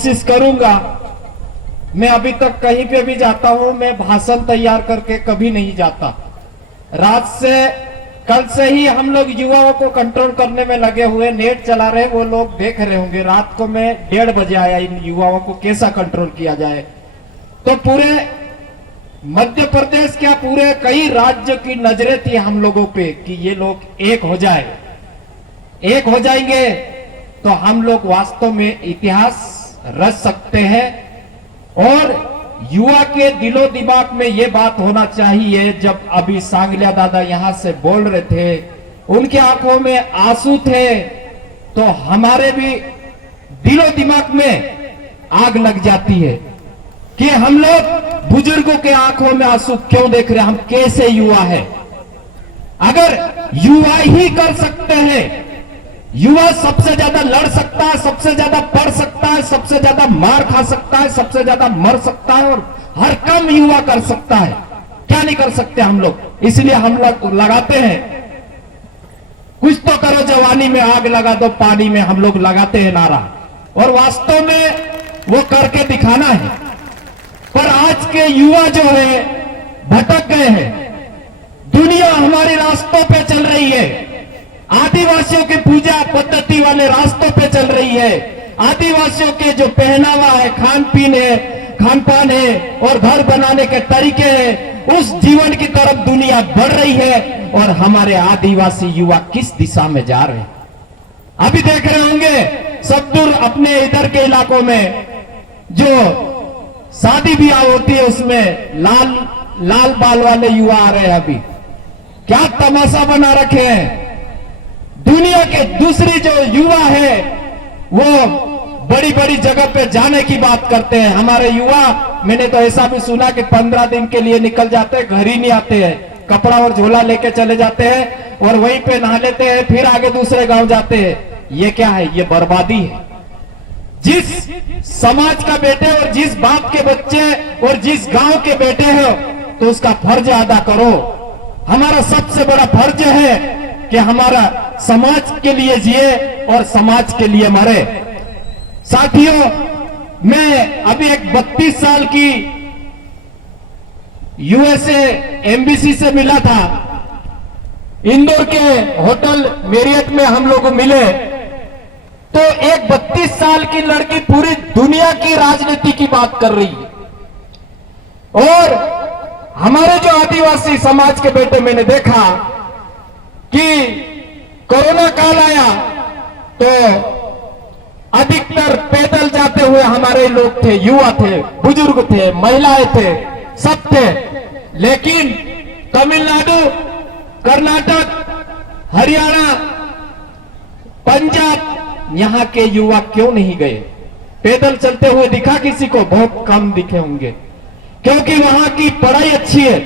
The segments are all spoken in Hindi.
कोशिश करूंगा। मैं अभी तक कहीं पे भी जाता हूं, मैं भाषण तैयार करके कभी नहीं जाता। रात से कल से ही हम लोग युवाओं को कंट्रोल करने में लगे हुए, नेट चला रहे, वो लोग देख रहे होंगे। रात को मैं 1:30 बजे आया इन युवाओं को कैसा कंट्रोल किया जाए। तो पूरे मध्य प्रदेश क्या पूरे कई राज्य की नजरें थी हम लोगों पे कि ये लोग एक हो जाए, एक हो जाएंगे तो हम लोग वास्तव में इतिहास रच सकते हैं। और युवा के दिलो दिमाग में ये बात होना चाहिए। जब अभी सांगलिया दादा यहां से बोल रहे थे, उनके आंखों में आंसू थे, तो हमारे भी दिलो दिमाग में आग लग जाती है कि हम लोग बुजुर्गों के आंखों में आंसू क्यों देख रहे हैं। हम कैसे युवा है? अगर युवा ही कर सकते हैं, युवा सबसे ज्यादा लड़ सकता है, सबसे ज्यादा पढ़ सकता है, सबसे ज्यादा मार खा सकता है, सबसे ज्यादा मर सकता है, और हर काम युवा कर सकता है। क्या नहीं कर सकते हम लोग? इसलिए हम लोग लगाते हैं, कुछ तो करो जवानी में आग लगा दो पानी में, हम लोग लगाते हैं नारा, और वास्तव में वो करके दिखाना है। पर आज के युवा जो है भटक गए हैं। दुनिया हमारे रास्तों पे चल रही है, आदिवासियों की पूजा पद्धति वाले रास्तों पे चल रही है। आदिवासियों के जो पहनावा है, खान पीन है, खान पान है, और घर बनाने के तरीके हैं, उस जीवन की तरफ दुनिया बढ़ रही है। और हमारे आदिवासी युवा किस दिशा में जा रहे हैं? अभी देख रहे होंगे सब दूर अपने इधर के इलाकों में जो शादी ब्याह होती है उसमें लाल लाल बाल वाले युवा आ रहे हैं। अभी क्या तमाशा बना रखे हैं। दुनिया के दूसरी जो युवा है वो बड़ी बड़ी जगह पे जाने की बात करते हैं। हमारे युवा, मैंने तो ऐसा भी सुना कि 15 दिन के लिए निकल जाते हैं, घर ही नहीं आते हैं, कपड़ा और झोला लेके चले जाते हैं और वहीं पे नहा लेते हैं, फिर आगे दूसरे गांव जाते हैं। ये क्या है? ये बर्बादी है। जिस समाज का बेटे और जिस बाप के बच्चे और जिस गांव के बेटे हो तो उसका फर्ज अदा करो। हमारा सबसे बड़ा फर्ज है कि हमारा समाज के लिए जिए और समाज के लिए मरे। साथियों, मैं अभी एक 32 साल की यूएसए एम्बेसी से मिला था। इंदौर के होटल मेरियट में हम लोग मिले तो एक 32 साल की लड़की पूरी दुनिया की राजनीति की बात कर रही है। और हमारे जो आदिवासी समाज के बेटे, मैंने देखा कि कोरोना काल आया तो अधिकतर पैदल जाते हुए हमारे लोग थे, युवा थे, बुजुर्ग थे, महिलाएं थे, सब थे। लेकिन तमिलनाडु, कर्नाटक, हरियाणा, पंजाब, यहां के युवा क्यों नहीं गए? पैदल चलते हुए दिखा किसी को? बहुत कम दिखे होंगे, क्योंकि वहां की पढ़ाई अच्छी है।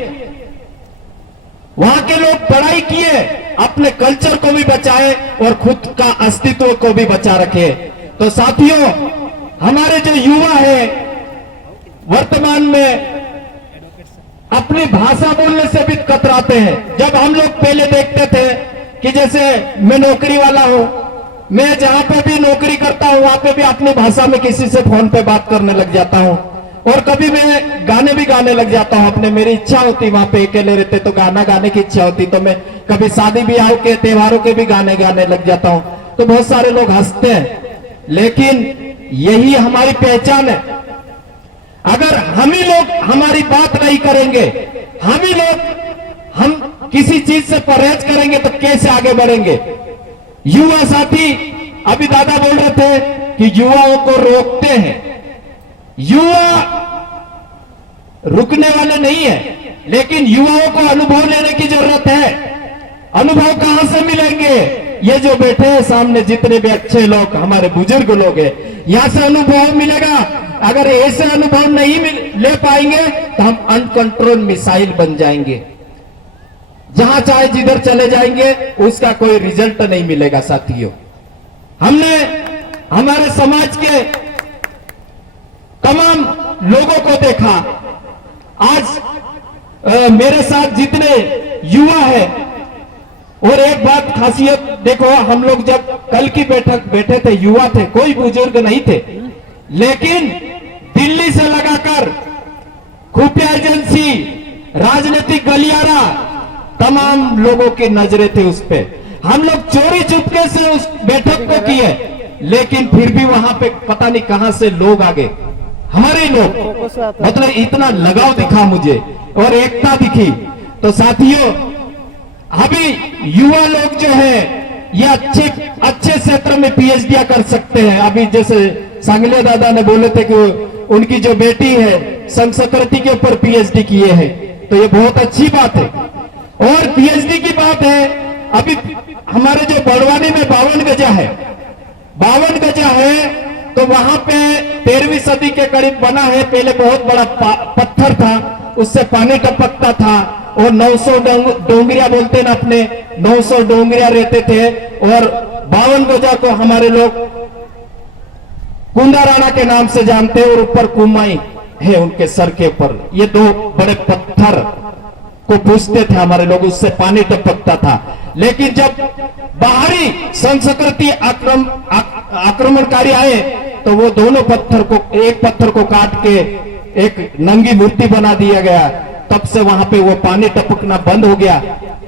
वहां के लोग पढ़ाई किए, अपने कल्चर को भी बचाए और खुद का अस्तित्व को भी बचा रखे। तो साथियों, हमारे जो युवा है वर्तमान में अपनी भाषा बोलने से भी कतराते हैं। जब हम लोग पहले देखते थे कि जैसे मैं नौकरी वाला हूं, मैं जहां पे भी नौकरी करता हूं वहां पे भी अपनी भाषा में किसी से फोन पे बात करने लग जाता हूं, और कभी मैं गाने भी गाने लग जाता हूं अपने। मेरी इच्छा होती, वहां पे अकेले रहते तो गाना गाने की इच्छा होती, तो मैं कभी शादी ब्याह के त्योहारों के भी गाने गाने लग जाता हूं। तो बहुत सारे लोग हंसते हैं, लेकिन यही हमारी पहचान है। अगर हम ही लोग हमारी बात नहीं करेंगे, हम किसी चीज से परहेज करेंगे तो कैसे आगे बढ़ेंगे? युवा साथी, अभी दादा बोल रहे थे कि युवाओं को रोकते हैं। युवा रुकने वाले नहीं है, लेकिन युवाओं को अनुभव लेने की जरूरत है। अनुभव कहां से मिलेंगे? ये जो बैठे हैं सामने जितने भी अच्छे लोग, हमारे बुजुर्ग लोग हैं, यहां से अनुभव मिलेगा। अगर ऐसे अनुभव नहीं ले पाएंगे तो हम अनकंट्रोल मिसाइल बन जाएंगे। जहां चाहे जिधर चले जाएंगे, उसका कोई रिजल्ट नहीं मिलेगा। साथियों, हमने हमारे समाज के तमाम लोगों को देखा। आज मेरे साथ जितने युवा है, और एक बात खासियत देखो, हम लोग जब कल की बैठक बैठे थे, युवा थे, कोई बुजुर्ग नहीं थे, लेकिन दिल्ली से लगाकर खुफिया एजेंसी, राजनीतिक गलियारा, तमाम लोगों की नजरें थी उस पे। हम लोग चोरी चुपके से उस बैठक को किए, लेकिन फिर भी वहां पे पता नहीं कहां से लोग आ गए, हमारे लोग। मतलब इतना लगाव दिखा मुझे और एकता दिखी। तो साथियों, अभी युवा लोग जो है ये अच्छे क्षेत्र में पीएचडी कर सकते हैं। अभी जैसे सांगले दादा ने बोले थे कि उनकी जो बेटी है संस्कृति के ऊपर पीएचडी किए हैं, तो ये बहुत अच्छी बात है। और पीएचडी की बात है, अभी हमारे जो बड़वानी में 52 गजा है, 52 गजा है, तो वहां पे 13वीं सदी के करीब बना है। पहले बहुत बड़ा पत्थर था, उससे पानी टपकता था और 900 डोंगरिया बोलते ना अपने, 900 डोंगरिया रहते थे। और 52 गजा को हमारे लोग कुंदा राणा के नाम से जानते हैं और ऊपर कुमाई है उनके सर के ऊपर। ये दो बड़े पत्थर को पूछते थे हमारे लोग, उससे पानी टपकता था। लेकिन जब बाहरी संस्कृति आक्रमणकारी आए तो वो दोनों पत्थर को, एक पत्थर को काट के एक नंगी मूर्ति बना दिया गया। तब से वहां पे वो पानी टपकना बंद हो गया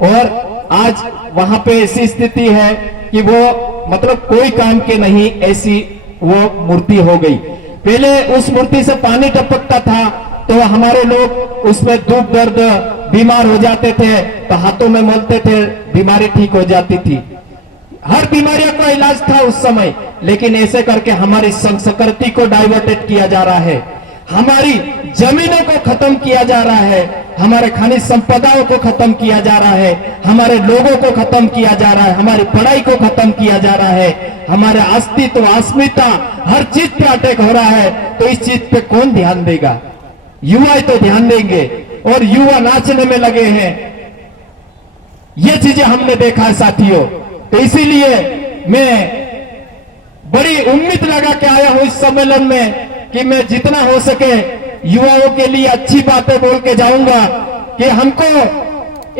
और आज वहां पे ऐसी स्थिति है कि वो मतलब कोई काम के नहीं, ऐसी वो मूर्ति हो गई। पहले उस मूर्ति से पानी टपकता था तो हमारे लोग उसमें दुख दर्द बीमार हो जाते थे तो हाथों में मलते थे, बीमारी ठीक हो जाती थी। हर बीमारियों का इलाज था उस समय। लेकिन ऐसे करके हमारी संस्कृति को डाइवर्टेड किया जा रहा है, हमारी जमीनों को खत्म किया जा रहा है, हमारे खनिज संपदाओं को खत्म किया जा रहा है, हमारे लोगों को खत्म किया जा रहा है, हमारी पढ़ाई को खत्म किया जा रहा है, हमारे अस्तित्व, अस्मिता, हर चीज पे अटैक हो रहा है। तो इस चीज पे कौन ध्यान देगा? युवा ही तो ध्यान देंगे और युवा नाचने में लगे हैं। ये चीजें हमने देखा है साथियों। तो इसीलिए मैं बड़ी उम्मीद लगा के आया हूं इस सम्मेलन में कि मैं जितना हो सके युवाओं के लिए अच्छी बातें बोल के जाऊंगा कि हमको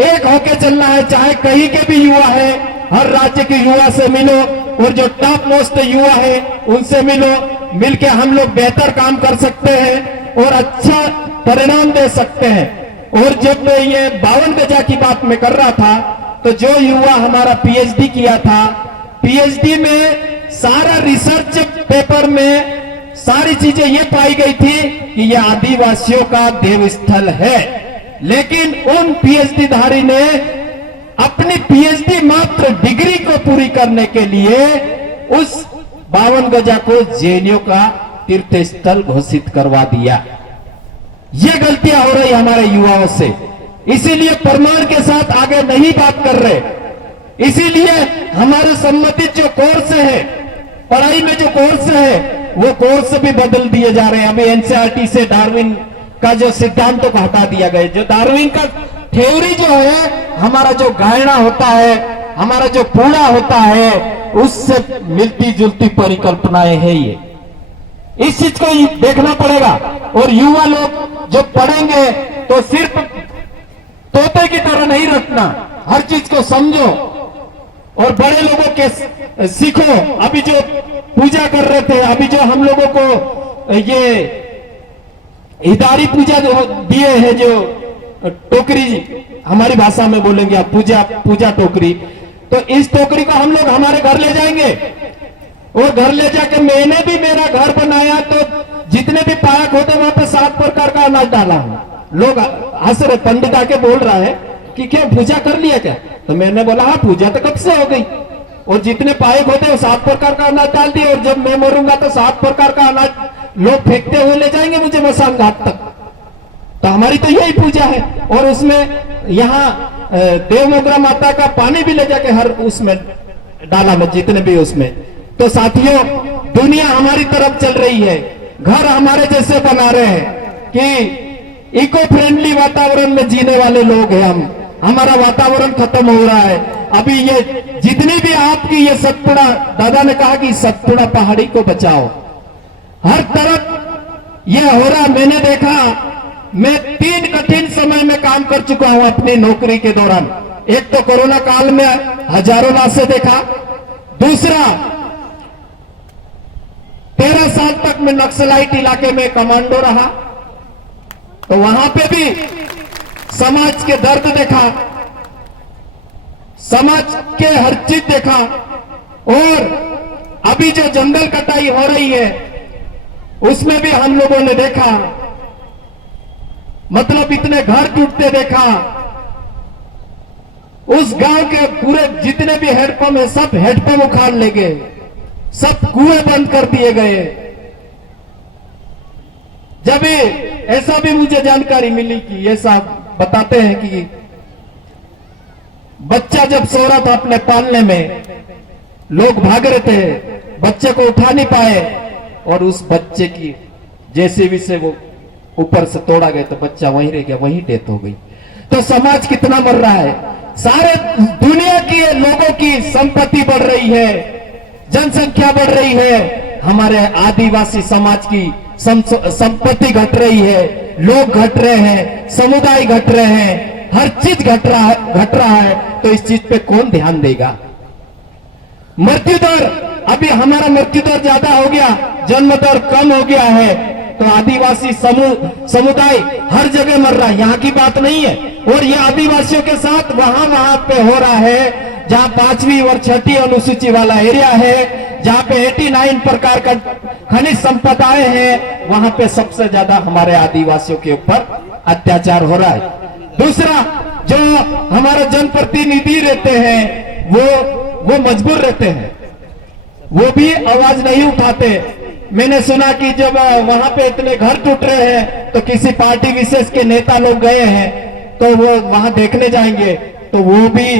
एक होके चलना है, चाहे कहीं के भी युवा है, हर राज्य के युवा से मिलो और जो टॉप मोस्ट युवा है उनसे मिलो। मिलके हम लोग बेहतर काम कर सकते हैं और अच्छा परिणाम दे सकते हैं। और जब मैं ये 52 गजा की बात में कर रहा था तो जो युवा हमारा पीएचडी किया था, पीएचडी में सारा रिसर्च पेपर में सारी चीजें ये पाई गई थी कि ये आदिवासियों का देव स्थल है। लेकिन उन पीएचडी धारी ने अपनी पीएचडी मात्र डिग्री को पूरी करने के लिए उस 52 गजा को जेएनयू का तीर्थ स्थल घोषित करवा दिया। ये गलतियां हो रही हमारे युवाओं से, इसीलिए प्रमाण के साथ आगे नहीं बात कर रहे। इसीलिए हमारे संबंधित जो कोर्स है, पढ़ाई में जो कोर्स है, वो कोर्स भी बदल दिए जा रहे हैं। अभी एनसीईआरटी से डार्विन का जो सिद्धांतों को हटा दिया गया। जो डार्विन का थ्योरी जो है, हमारा जो गायना होता है, हमारा जो पूरा होता है, उससे मिलती जुलती परिकल्पनाएं है। ये इस चीज को देखना पड़ेगा। और युवा लोग जो पढ़ेंगे तो सिर्फ तोते की तरह नहीं रखना, हर चीज को समझो और बड़े लोगों के सीखो। अभी जो पूजा कर रहे थे, अभी जो हम लोगों को ये हिदारी पूजा दिए है, जो टोकरी हमारी भाषा में बोलेंगे आप, पूजा टोकरी, तो इस टोकरी को हम लोग हमारे घर ले जाएंगे और घर ले जाके मैंने भी मेरा घर बनाया तो जितने भी पायक होते वहां पे 7 प्रकार का अनाज डाला हूं। लोग हंस रहे, पंडित आके बोल रहा है कि क्या पूजा कर लिया क्या? तो मैंने बोला हाँ, पूजा तो कब से हो गई। और जितने पायक होते हैं 7 प्रकार का अनाज डाल दिए और जब मैं मरूंगा तो 7 प्रकार का अनाज लोग फेंकते हुए ले जाएंगे मुझे मसान घाट तक। तो हमारी तो यही पूजा है। और उसमें यहाँ देव मोगरा माता का पानी भी ले जाके हर उसमें डाला मैं, जितने भी उसमें। तो साथियों, दुनिया हमारी तरफ चल रही है, घर हमारे जैसे बना रहे हैं कि इको फ्रेंडली वातावरण में जीने वाले लोग हैं हम। हमारा वातावरण खत्म हो रहा है। अभी ये जितनी भी आपकी ये सतपुड़ा, दादा ने कहा कि सतपुड़ा पहाड़ी को बचाओ, हर तरफ ये हो रहा। मैंने देखा, मैं 3 कठिन समय में काम कर चुका हूं अपनी नौकरी के दौरान। एक तो कोरोना काल में हजारों लाशें देखा, दूसरा 13 साल तक में नक्सलाइट इलाके में कमांडो रहा, तो वहां पे भी समाज के दर्द देखा, समाज के हर चीज देखा। और अभी जो जंगल कटाई हो रही है उसमें भी हम लोगों ने देखा, मतलब इतने घर टूटते देखा। उस गांव के पूरे जितने भी हैंडपंप है सब हैंडपंप उखाड़ ले गए, सब कुएं बंद कर दिए गए। जब ऐसा भी मुझे जानकारी मिली कि ये साहब बताते हैं कि बच्चा जब सो रहा था अपने पालने में, लोग भाग रहे थे, बच्चे को उठा नहीं पाए और उस बच्चे की जेसीबी से वो ऊपर से तोड़ा गया तो बच्चा वहीं रह गया, वहीं डेथ हो गई। तो समाज कितना मर रहा है, सारे दुनिया की लोगों की संपत्ति बढ़ रही है, जनसंख्या बढ़ रही है, हमारे आदिवासी समाज की संपत्ति घट रही है, लोग घट रहे हैं, समुदाय घट रहे हैं, हर चीज घट रहा है। तो इस चीज पे कौन ध्यान देगा? मृत्यु दर, अभी हमारा मृत्यु दर ज्यादा हो गया, जन्म दर कम हो गया है, तो आदिवासी समुदाय हर जगह मर रहा है, यहाँ की बात नहीं है। और ये आदिवासियों के साथ वहां पे हो रहा है जहां 5वीं और 6ठी अनुसूची वाला एरिया है, जहां पे 89 प्रकार का खनिज संपदाएं हैं, वहां पे सबसे ज्यादा हमारे आदिवासियों के ऊपर अत्याचार हो रहा है। दूसरा, जो हमारे जनप्रतिनिधि रहते हैं वो मजबूर रहते हैं, वो भी आवाज नहीं उठाते। मैंने सुना कि जब वहां पे इतने घर टूट रहे हैं तो किसी पार्टी विशेष के नेता लोग गए हैं, तो वो वहां देखने जाएंगे, तो वो भी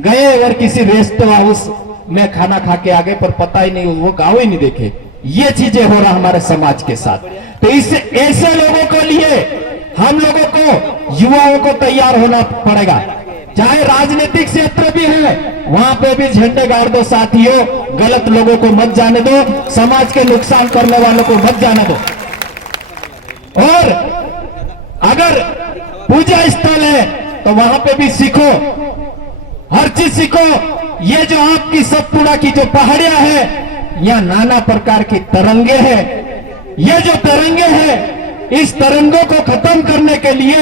गए और किसी रेस्ट हाउस में खाना खा के आ गए, पर पता ही नहीं, वो गाँव ही नहीं देखे। ये चीजें हो रहा हमारे समाज के साथ। तो इससे ऐसे लोगों के लिए हम लोगों को, युवाओं को तैयार होना पड़ेगा। चाहे राजनीतिक क्षेत्र भी है, वहां पे भी झंडे गाड़ दो साथियों, गलत लोगों को मत जाने दो, समाज के नुकसान करने वालों को मत जाने दो। और अगर पूजा स्थल है तो वहां पे भी सीखो, हर चीज सीखो। ये जो आपकी सतपुड़ा की जो पहाड़ियां है, यहाँ नाना प्रकार की तरंगे हैं। ये जो तरंगे हैं, इस तरंगों को खत्म करने के लिए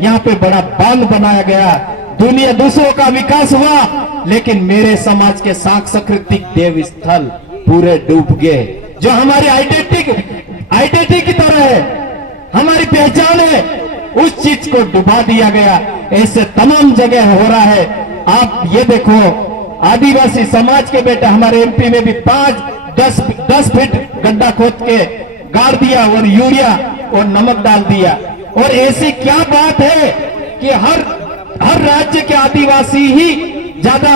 यहाँ पे बड़ा बांध बनाया गया। दुनिया दूसरों का विकास हुआ, लेकिन मेरे समाज के सांस्कृतिक देव स्थल पूरे डूब गए। जो हमारी आइडेंटिटी की तरह है, हमारी पहचान है, उस चीज को डुबा दिया गया। ऐसे तमाम जगह हो रहा है। आप ये देखो, आदिवासी समाज के बेटे हमारे एमपी में भी 5-10 फीट गड्ढा खोद के गाड़ दिया और यूरिया और नमक डाल दिया। और ऐसी क्या बात है कि हर राज्य के आदिवासी ही ज्यादा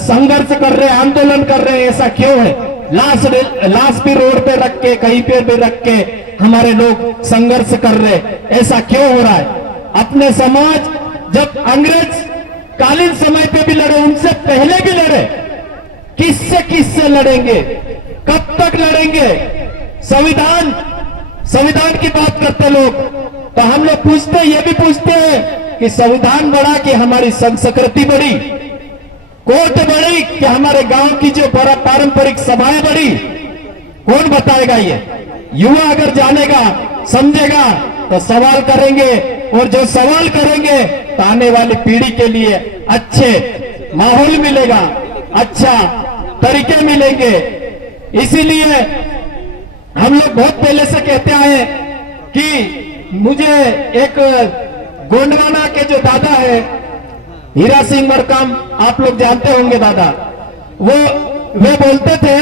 संघर्ष कर रहे हैं, आंदोलन कर रहे हैं? ऐसा क्यों है? लाश भी रोड पे रख के, कहीं पे भी रख के हमारे लोग संघर्ष कर रहे हैं, ऐसा क्यों हो रहा है? अपने समाज जब अंग्रेज कालीन समय पे भी लड़े, उनसे पहले भी लड़े, किससे लड़ेंगे? कब तक लड़ेंगे? संविधान की बात करते लोग, तो हम लोग पूछते, ये भी पूछते हैं कि संविधान बढ़ा कि हमारी संस्कृति बढ़ी, कोर्ट बढ़ी कि हमारे गांव की जो पारंपरिक सभाएं बढ़ी? कौन बताएगा? ये युवा अगर जानेगा, समझेगा तो सवाल करेंगे, और जो सवाल करेंगे तो आने वाली पीढ़ी के लिए अच्छे माहौल मिलेगा, अच्छा तरीके मिलेंगे। इसीलिए हम लोग बहुत पहले से कहते आए कि मुझे एक गोंडवाना के जो दादा है, हीरा सिंह मरकाम, आप लोग जानते होंगे दादा, वे बोलते थे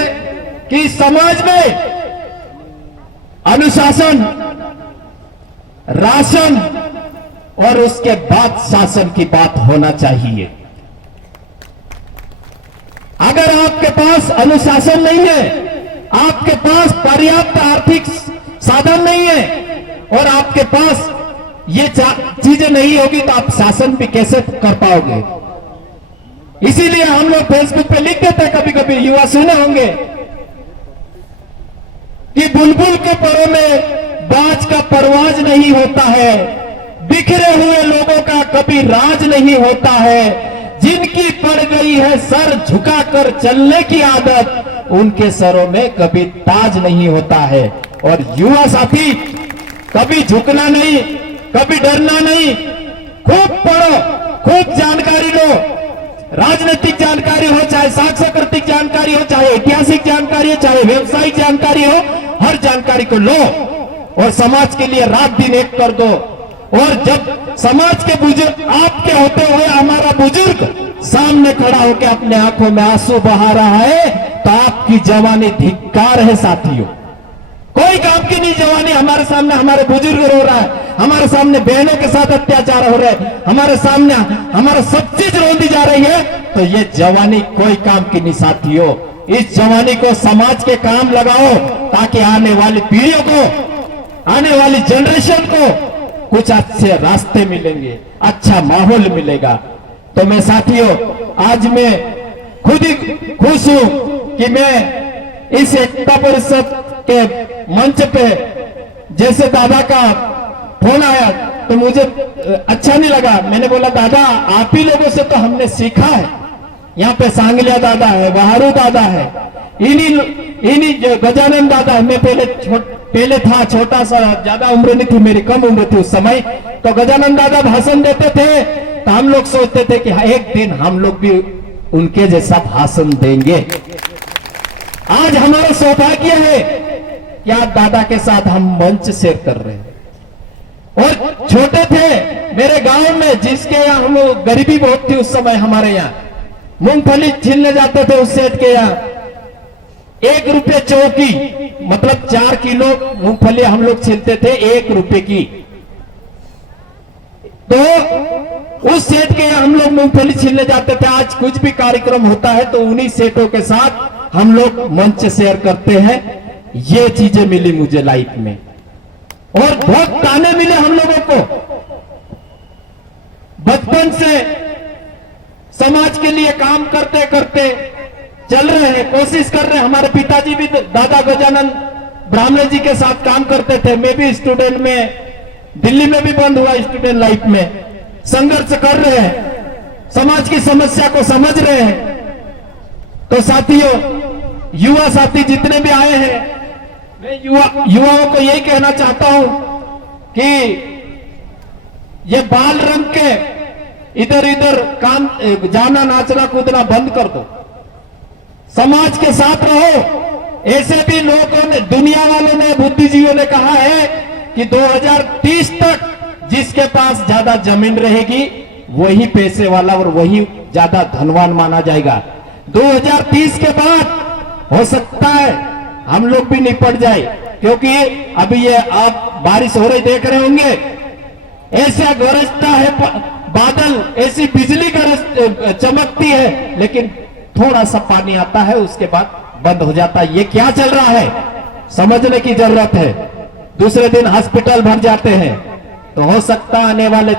कि समाज में अनुशासन, राशन और उसके बाद शासन की बात होना चाहिए। अगर आपके पास अनुशासन नहीं है, आपके पास पर्याप्त आर्थिक साधन नहीं है, और आपके पास ये चीजें नहीं होगी, तो आप शासन भी कैसे कर पाओगे? इसीलिए हम लोग फेसबुक पे लिख देते हैं, कभी कभी युवा सुने होंगे कि बुलबुल के परों में बाज का परवाज नहीं होता है, बिखरे हुए लोगों का कभी राज नहीं होता है, जिनकी पड़ गई है सर झुकाकर चलने की आदत, उनके सरों में कभी ताज नहीं होता है। और युवा साथी, कभी झुकना नहीं, कभी डरना नहीं, खूब पढ़ो, खूब जानकारी लो, राजनीतिक जानकारी हो, चाहे सांस्कृतिक जानकारी हो, चाहे ऐतिहासिक जानकारी हो, चाहे व्यवसायिक जानकारी हो, हर जानकारी को लो और समाज के लिए रात दिन एक कर दो। और जब समाज के बुजुर्ग, आपके होते हुए हमारा बुजुर्ग सामने खड़ा होकर अपने आंखों में आंसू बहा रहा है, तो आपकी जवानी धिक्कार है साथियों। कोई काम की नहीं जवानी, हमारे सामने हमारे बुजुर्ग रो रहा है, हमारे सामने बहनों के साथ अत्याचार हो रहे हैं, हमारे सामने हमारा सब चीज रोंदी जा रही है, तो ये जवानी कोई काम की नहीं साथियों। इस जवानी को समाज के काम लगाओ, ताकि आने वाली पीढ़ियों को, आने वाली जनरेशन को कुछ अच्छे रास्ते मिलेंगे, अच्छा माहौल मिलेगा। तो मैं साथियों, आज मैं खुद ही खुश हूं कि मैं इस एकता परिषद के मंच पे, जैसे दादा का फोन आया तो मुझे अच्छा नहीं लगा। मैंने बोला दादा, आप ही लोगों से तो हमने सीखा है। यहाँ पे सांगलिया दादा है, बहारू दादा है, इन्हीं जो गजानन दादा है। मैं पहले था छोटा सा, ज्यादा उम्र नहीं थी मेरी, कम उम्र थी उस समय। तो गजानन दादा भाषण देते थे तो हम लोग सोचते थे कि एक दिन हम लोग भी उनके जैसा भाषण देंगे। आज हमारा सौभाग्य है कि आज दादा के साथ हम मंच शेयर कर रहे हैं। और छोटे थे मेरे गांव में, जिसके यहाँ हम लोग, गरीबी बहुत थी उस समय हमारे यहाँ, मूंगफली छीलने जाते थे उस सेठ के यहाँ, 1 रुपये चौकी, मतलब 4 किलो मूंगफली हम लोग छीलते थे 1 रुपये की। तो उस सेठ के यहाँ हम लोग मूंगफली छीलने जाते थे। आज कुछ भी कार्यक्रम होता है तो उन्हीं सेठों के साथ हम लोग मंच शेयर करते हैं। ये चीजें मिली मुझे लाइफ में, और बहुत ताने मिले हम लोगों को। बचपन से समाज के लिए काम करते करते चल रहे हैं, कोशिश कर रहे हैं। हमारे पिताजी भी दादा गजानन ब्राह्मण जी के साथ काम करते थे। मैं भी स्टूडेंट में, दिल्ली में भी बंद हुआ स्टूडेंट लाइफ में, संघर्ष कर रहे हैं, समाज की समस्या को समझ रहे हैं। तो साथियों, युवा साथी जितने भी आए हैं, मैं युवाओं को यही कहना चाहता हूं कि ये बाल रंग के इधर इधर काम, जाना नाचना कूदना बंद कर दो, समाज के साथ रहो। ऐसे भी लोगों ने, दुनिया वालों ने, बुद्धिजीवियों ने कहा है कि 2030 तक जिसके पास ज्यादा जमीन रहेगी वही पैसे वाला और वही ज्यादा धनवान माना जाएगा। 2030 के बाद हो सकता है हम लोग भी निपट जाए, क्योंकि अभी ये आप बारिश हो रही देख रहे होंगे, ऐसा गरजता है बादल, ऐसी बिजली चमकती है, लेकिन थोड़ा सा पानी आता है, उसके बाद बंद हो जाता है। ये क्या चल रहा है, समझने की जरूरत है। दूसरे दिन हॉस्पिटल भर जाते हैं। तो हो सकता है आने वाले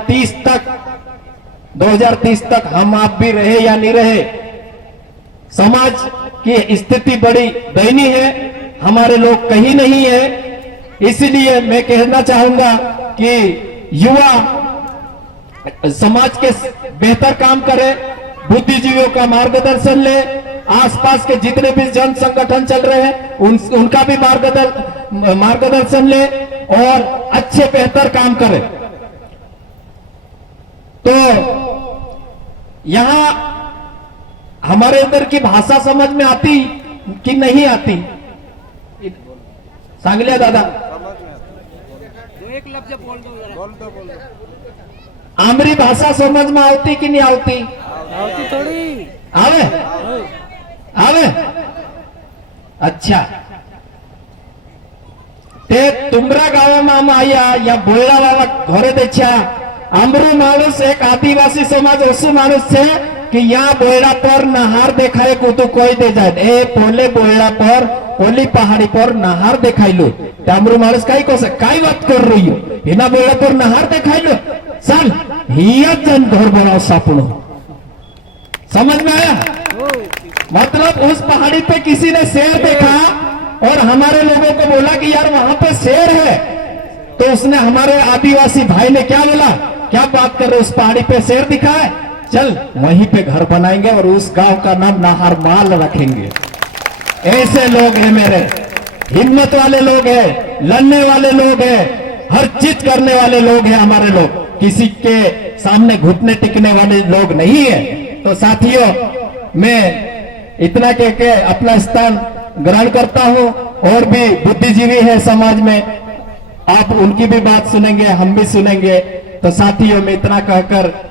2030 तक हम आप भी रहे या नहीं रहे। समाज की स्थिति बड़ी दयनीय है, हमारे लोग कहीं नहीं है। इसलिए मैं कहना चाहूंगा कि युवा समाज के बेहतर काम करे, बुद्धिजीवियों का मार्गदर्शन ले, आसपास के जितने भी जन संगठन चल रहे हैं उनका भी मार्गदर्शन ले और अच्छे बेहतर काम करे। तो यहां हमारे इधर की भाषा समझ में आती कि नहीं आती? सांगलिया दादा, एक लफ्ज बोल दो। आमरी भाषा समझ में आती कि नहीं आती? आवती थोड़ी आवे आवे। अच्छा, ते तुमरा गावामां आया या बोळावाला घरे देछा आमरू माणूस एक आदिवासी समाज ओसु माणूस छे कि यहाँ बोयड़ा पर नहार देखाय को तो कोई दे जाए ए पोले बोयड़ा पर ओली पहाड़ी पर नहार देखायलो तामरू माणूस काई कोसे काई बात कर रही हो हिना बोयड़ा पर नहार देखायलो चल हिया जन घर बनाओ सापुनो। समझ में आया? मतलब उस पहाड़ी पे किसी ने शेर देखा और हमारे लोगों को बोला कि यार वहां पे शेर है, तो उसने हमारे आदिवासी भाई ने क्या बोला, क्या बात कर रहे, उस पहाड़ी पे शेर दिखा है, चल वहीं पे घर बनाएंगे और उस गांव का नाम नाहरमाल रखेंगे। ऐसे लोग हैं मेरे, हिम्मत वाले लोग हैं, लड़ने वाले लोग हैं, हर चीज करने वाले लोग हैं हमारे लोग, किसी के सामने घुटने टिकने वाले लोग नहीं है। तो साथियों, मैं इतना कह के अपना स्थान ग्रहण करता हूं। और भी बुद्धिजीवी है समाज में, आप उनकी भी बात सुनेंगे, हम भी सुनेंगे। तो साथियों, मैं इतना कहकर